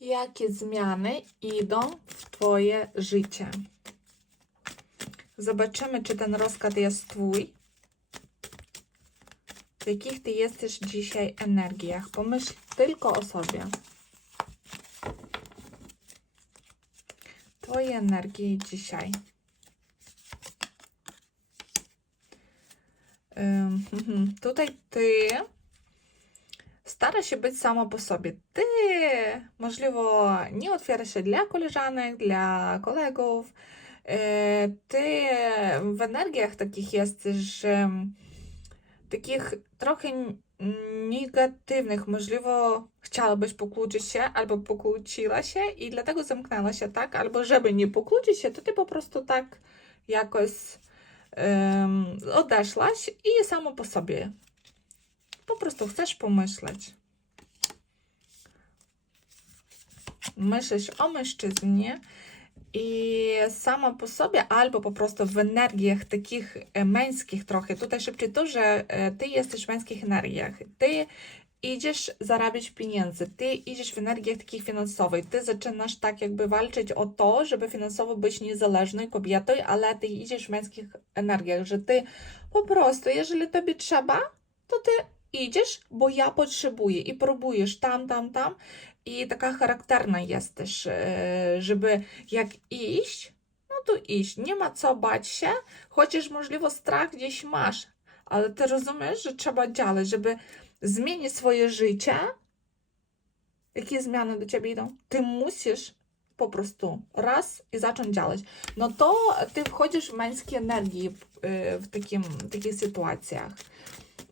Jakie zmiany idą w Twoje życie? Zobaczymy, czy ten rozkład jest Twój. W jakich Ty jesteś dzisiaj energiach? Pomyśl tylko o sobie. Twoje energie dzisiaj. Tutaj Ty stara się być sama po sobie. Ty, możliwe, nie otwiera się dla koleżanek, dla kolegów. E, Ty w energiach takich jesteś, takich trochę negatywnych, możliwe chciałabyś pokłócić się, albo pokłóciła się i dlatego zamknęła się, tak? Albo żeby nie pokłócić się, to ty po prostu tak jakoś um, odeszłaś i samo po sobie po prostu chcesz pomyśleć. Myślisz o mężczyźnie i sama po sobie, albo po prostu w energiach takich e, męskich trochę. Tutaj szybciej to, że e, ty jesteś w męskich energiach. Ty idziesz zarabiać pieniędzy, ty idziesz w energiach takich finansowych, ty zaczynasz tak jakby walczyć o to, żeby finansowo być niezależną kobietą, ale ty idziesz w męskich energiach, że ty po prostu, jeżeli tobie trzeba, to ty idziesz, bo ja potrzebuję i próbujesz tam, tam, tam. I taka charakterna jesteś, e, żeby jak iść, no to iść, nie ma co bać się, chociaż możliwe strach gdzieś masz, ale ty rozumiesz, że trzeba działać, żeby zmienić swoje życie, jakie zmiany do ciebie idą, ty musisz po prostu raz i zacząć działać. No to ty wchodzisz w męskie energii e, w takim, takich sytuacjach.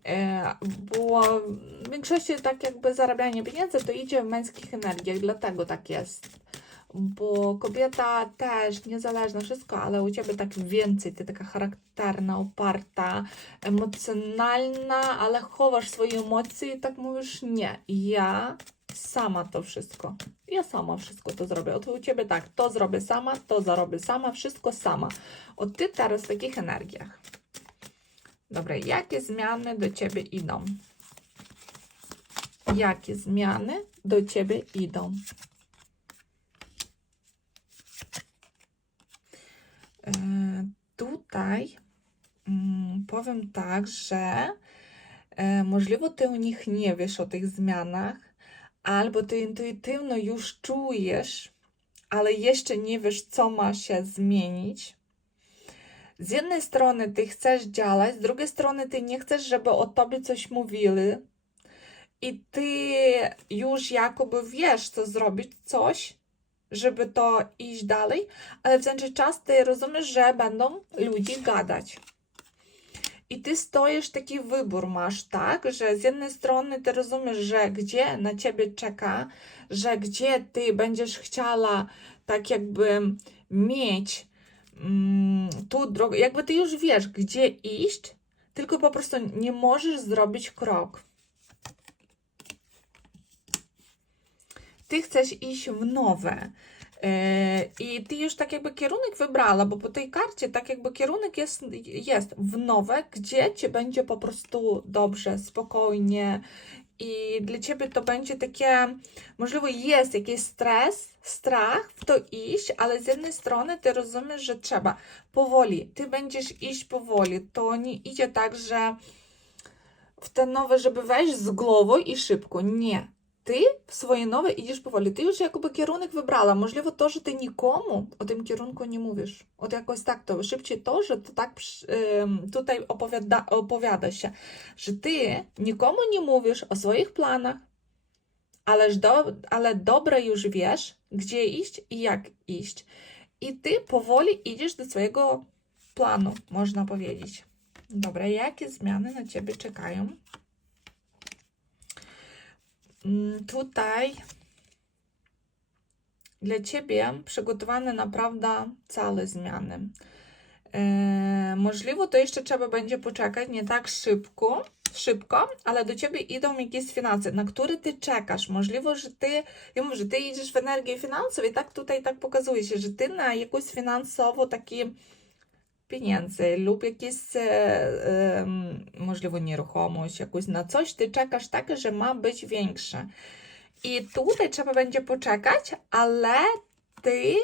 E, Bo w większości tak jakby zarabianie pieniędzy to idzie w męskich energiach, dlatego tak jest. Bo kobieta też niezależna, wszystko, ale u ciebie tak więcej, ty taka charakterna, oparta, emocjonalna, ale chowasz swoje emocje i tak mówisz nie, ja sama to wszystko. Ja sama wszystko to zrobię. Oto u ciebie tak, to zrobię sama, to zarobię sama, wszystko sama. O ty teraz w takich energiach. Dobra, jakie zmiany do ciebie idą? Jakie zmiany do ciebie idą? E, tutaj mm, powiem tak, że e, możliwe ty u nich nie wiesz o tych zmianach, albo ty intuitywno już czujesz, ale jeszcze nie wiesz, co ma się zmienić. Z jednej strony ty chcesz działać, z drugiej strony ty nie chcesz, żeby o tobie coś mówili. I ty już jakoby wiesz, co zrobić, coś, żeby to iść dalej, ale w ten czas ty rozumiesz, że będą ludzie gadać. I ty stoisz, taki wybór masz, tak? Że z jednej strony ty rozumiesz, że gdzie na ciebie czeka, że gdzie ty będziesz chciała tak jakby mieć tu drogę, jakby ty już wiesz, gdzie iść, tylko po prostu nie możesz zrobić krok. Ty chcesz iść w nowe. Yy, I ty już tak jakby kierunek wybrała, bo po tej karcie tak jakby kierunek jest, jest w nowe, gdzie ci będzie po prostu dobrze, spokojnie i dla ciebie to będzie takie, możliwe jest jakiś stres, strach w to iść, ale z jednej strony ty rozumiesz, że trzeba. Powoli, ty będziesz iść powoli, to nie idzie tak, że w te nowe, żeby wejść z głową i szybko, nie. Idziesz powoli. Ty już jakby kierunek wybrała. Możliwe to, że ty nikomu o tym kierunku nie mówisz. Od jakoś tak to. Szybciej to, że to tak ym, tutaj opowiada, opowiada się, że ty nikomu nie mówisz o swoich planach, ależ do, ale dobre już wiesz, gdzie iść i jak iść. I ty powoli idziesz do swojego planu, można powiedzieć. Dobra, jakie zmiany na ciebie czekają? Mm, Tutaj dla Ciebie przygotowane naprawdę całe zmiany. E, możliwe to jeszcze trzeba będzie poczekać nie tak szybko, szybko, ale do Ciebie idą jakieś finanse, na które Ty czekasz. Możliwe, że Ty, ja mówię, że Ty idziesz w energię finansową i tak tutaj tak pokazuje się, że Ty na jakąś finansowo taki pieniędzy lub jakieś e, nieruchomość, jakąś na coś ty czekasz takie, że ma być większe. I tutaj trzeba będzie poczekać, ale ty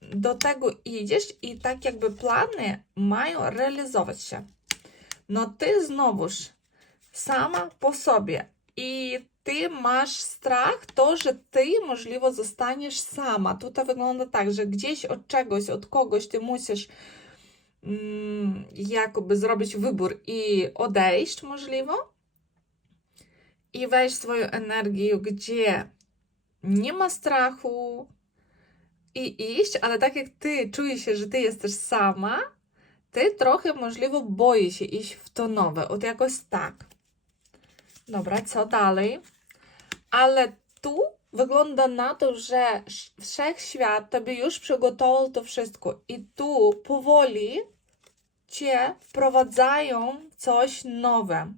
do tego idziesz i tak jakby plany mają realizować się. No ty znowuż sama po sobie i ty masz strach, to, że ty możliwe zostaniesz sama. Tutaj wygląda tak, że gdzieś od czegoś, od kogoś ty musisz jakoby zrobić wybór i odejść możliwe i wejść w swoją energię, gdzie nie ma strachu i iść, ale tak jak ty czujesz się, że ty jesteś sama, ty trochę możliwe boisz się iść w to nowe, od jakoś tak. Dobra, co dalej? Ale tu wygląda na to, że wszechświat tobie już przygotował to wszystko i tu powoli cię wprowadzają coś nowe.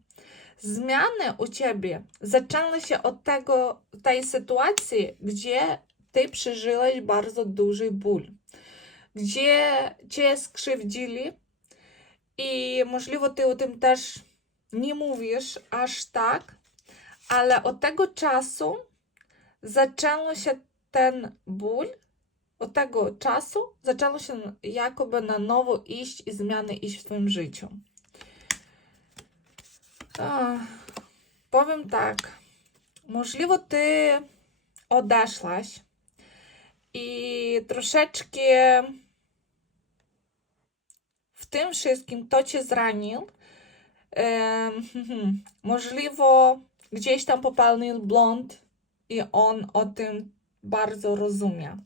Zmiany u ciebie zaczęły się od tego, tej sytuacji, gdzie ty przeżyłeś bardzo duży ból, gdzie cię skrzywdzili i możliwe ty o tym też nie mówisz aż tak, ale od tego czasu zaczęło się ten ból, od tego czasu zaczęło się jakoby na nowo iść i zmiany iść w twoim życiu. Ach, powiem tak, możliwe ty odeszłaś i troszeczkę w tym wszystkim to cię zranił. Um, możliwe gdzieś tam popełnił błąd i on o tym bardzo rozumie.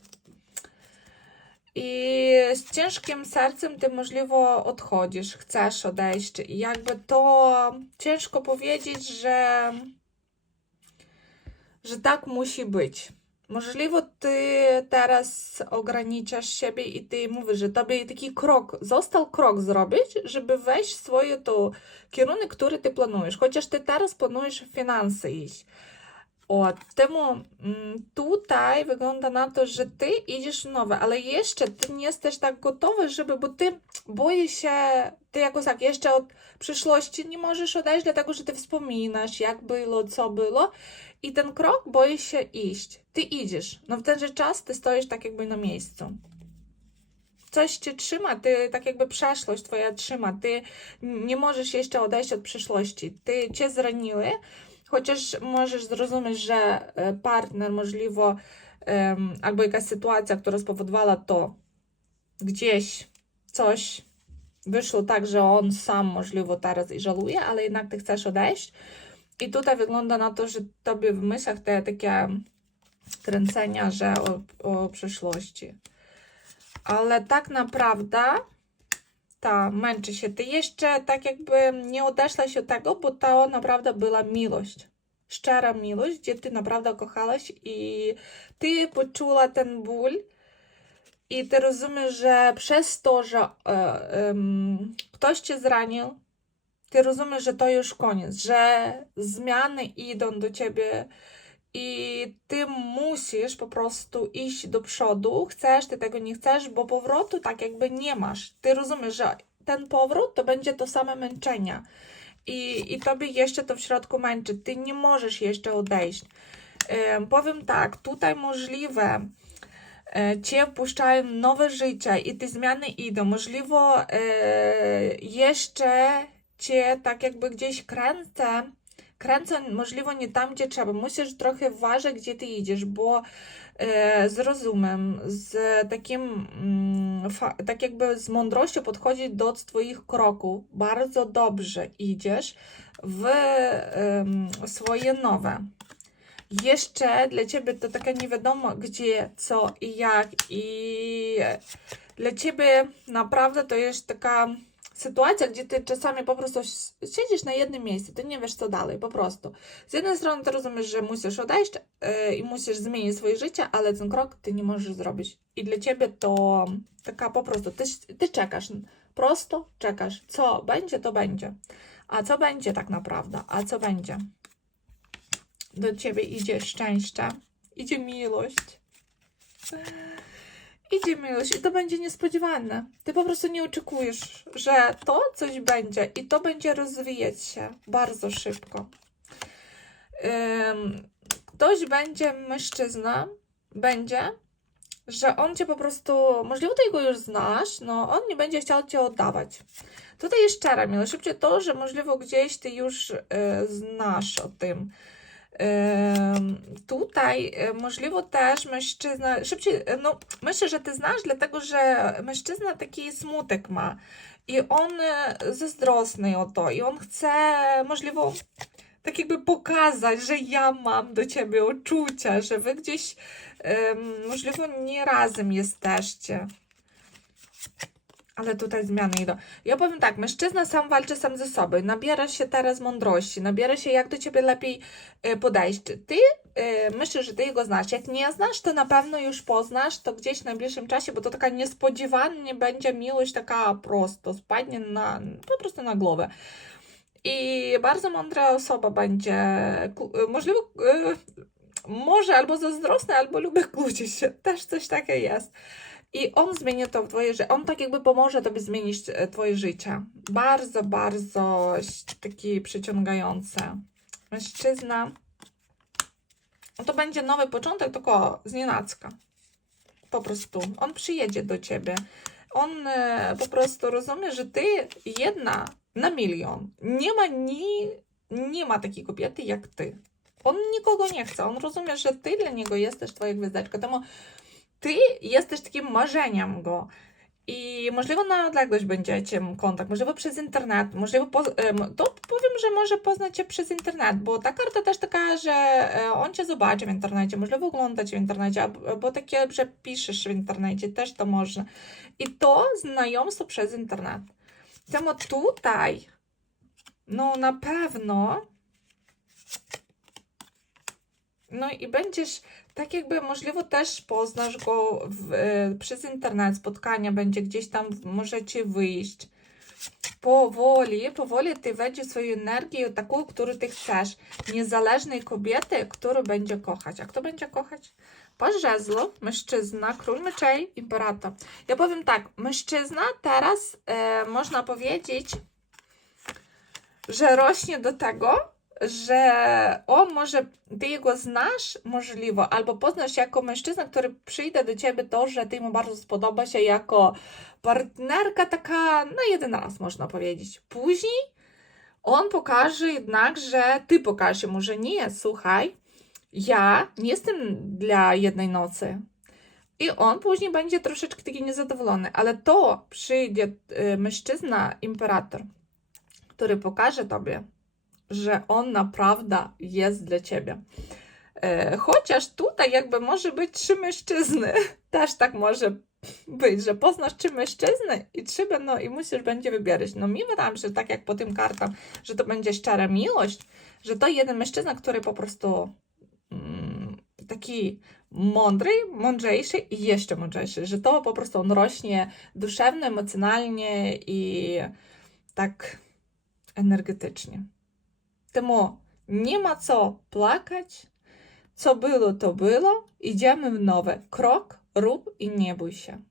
I z ciężkim sercem ty możliwe odchodzisz, chcesz odejść. I jakby to ciężko powiedzieć, że, że tak musi być. Możliwe ty teraz ograniczasz siebie i ty mówisz, że tobie taki krok, został krok zrobić, żeby wejść w swoje to kierunek, który ty planujesz. Chociaż ty teraz planujesz finanse iść. Od, temu mm, tutaj wygląda na to, że ty idziesz nowe, ale jeszcze ty nie jesteś tak gotowy, żeby, bo ty boisz się, ty jakoś tak jeszcze od przyszłości nie możesz odejść, dlatego że ty wspominasz, jak było, co było i ten krok boisz się iść. Ty idziesz, no w tenże czas ty stoisz tak jakby na miejscu. Coś cię trzyma, ty tak jakby przeszłość twoja trzyma, ty nie możesz jeszcze odejść od przyszłości, ty cię zraniły, Chociaż możesz zrozumieć, że e, partner, możliwe, albo jakaś sytuacja, która spowodowała to gdzieś coś wyszło tak, że on sam możliwe teraz i żaluje, ale jednak ty chcesz odejść. I tutaj wygląda na to, że tobie w myślach te takie kręcenia, że o, o przyszłości. Ale tak naprawdę ta, męczy się. Ty jeszcze tak jakby nie odeszłaś od tego, bo to naprawdę była miłość. Szczera miłość, gdzie ty naprawdę kochałaś i ty poczuła ten ból i ty rozumiesz, że przez to, że e, ktoś cię zranił, ty rozumiesz, że to już koniec, że zmiany idą do ciebie i ty musisz po prostu iść do przodu, chcesz, ty tego nie chcesz, bo powrotu tak jakby nie masz. Ty rozumiesz, że ten powrót to będzie to same męczenie. I, I tobie jeszcze to w środku męczy. Ty nie możesz jeszcze odejść. Yy, powiem tak, tutaj możliwe, e, Cię wpuszczają nowe życie i te zmiany idą. Możliwe jeszcze Cię tak jakby gdzieś kręcę kręcę możliwe nie tam, gdzie trzeba. Musisz trochę uważać, gdzie ty idziesz, bo e, z rozumem, z takim, mm, tak jakby z mądrością podchodzić do Twoich kroków. Bardzo dobrze idziesz w swoje nowe. Jeszcze dla Ciebie to taka nie wiadomo gdzie, co i jak i dla Ciebie naprawdę to jest taka sytuacja, gdzie ty czasami po prostu siedzisz na jednym miejscu, ty nie wiesz co dalej, po prostu. Z jednej strony ty rozumiesz, że musisz odejść yy, i musisz zmienić swoje życie, ale ten krok ty nie możesz zrobić. I dla ciebie to taka po prostu, ty, ty czekasz, prosto czekasz. Co będzie, to będzie. A co będzie tak naprawdę? A co będzie? Do ciebie idzie szczęście, idzie miłość idzie miłość i to będzie niespodziewane. Ty po prostu nie oczekujesz, że to coś będzie i to będzie rozwijać się bardzo szybko. Ktoś będzie mężczyzna, będzie, że on cię po prostu, możliwe ty go już znasz, no on nie będzie chciał cię oddawać. Tutaj jest szczera miłość, szybciej to, że możliwe gdzieś ty już e, znasz o tym. Tutaj e, możliwe też mężczyzna, szybciej, e, no myślę, że ty znasz, dlatego że mężczyzna taki smutek ma i on e, zazdrosny o to i on chce możliwe tak jakby pokazać, że ja mam do ciebie uczucia, że wy gdzieś możliwe nie razem jesteście. Ale tutaj zmiany idą. Ja powiem tak, mężczyzna sam walczy sam ze sobą, nabiera się teraz mądrości, nabiera się jak do ciebie lepiej e, podejść. Ty e, myślisz, że ty jego znasz. Jak nie znasz, to na pewno już poznasz to gdzieś w najbliższym czasie, bo to taka niespodziewanie będzie miłość taka prosto, spadnie na, po prostu na głowę. I bardzo mądra osoba będzie, e, możliwe, może albo zazdrosna, albo lubi kłócić się. Też coś takie jest. I on zmieni to w twoje życie. On tak jakby pomoże tobie zmienić e, twoje życie. Bardzo, bardzo taki przyciągający. Mężczyzna. No to będzie nowy początek, tylko z. Po prostu. On przyjedzie do ciebie. On e, po prostu rozumie, że ty jedna na milion. Nie ma ni, nie ma takiej kobiety jak ty. On nikogo nie chce. On rozumie, że ty dla niego jesteś twoja gwiazdeczka. Temu ty jesteś takim marzeniem go. I możliwe na odległość będziecie kontakt, możliwe przez internet, możliwe to powiem, że może poznać cię przez internet, bo ta karta też taka, że e, on cię zobaczy w internecie, możliwe ogląda cię w internecie, albo takie, że piszesz w internecie, też to można. I to znajomstwo przez internet. Temu tutaj, no na pewno, no i będziesz tak jakby możliwe też poznasz go w, e, przez internet, spotkania będzie gdzieś tam, możecie wyjść. Powoli, powoli ty wejdziesz swoją energię taką, którą ty chcesz. Niezależnej kobiety, którą będzie kochać. A kto będzie kochać? Paź żezlu, mężczyzna, król meczej, imperator. Ja powiem tak, mężczyzna teraz e, można powiedzieć, że rośnie do tego, że on może, ty jego znasz możliwe, albo poznasz jako mężczyzna, który przyjdzie do ciebie to, że ty mu bardzo spodoba się jako partnerka taka na jeden raz, można powiedzieć. Później on pokaże jednak, że ty pokażesz mu, że nie, słuchaj, ja nie jestem dla jednej nocy. I on później będzie troszeczkę taki niezadowolony, ale to przyjdzie y, mężczyzna, imperator, który pokaże tobie, że on naprawdę jest dla ciebie. E, Chociaż tutaj jakby może być trzy mężczyzny. Też tak może być, że poznasz trzy mężczyzny i trzy będą i musisz będzie wybierać. No mi wydaje że tak jak po tym kartam, że to będzie szczera miłość, że to jeden mężczyzna, który po prostu mm, taki mądry, mądrzejszy i jeszcze mądrzejszy, że to po prostu on rośnie duszewnie, emocjonalnie i tak energetycznie. Тому нема co плакać. Co było, to było. Idziemy w nowe. Krok, rób i nie bój się.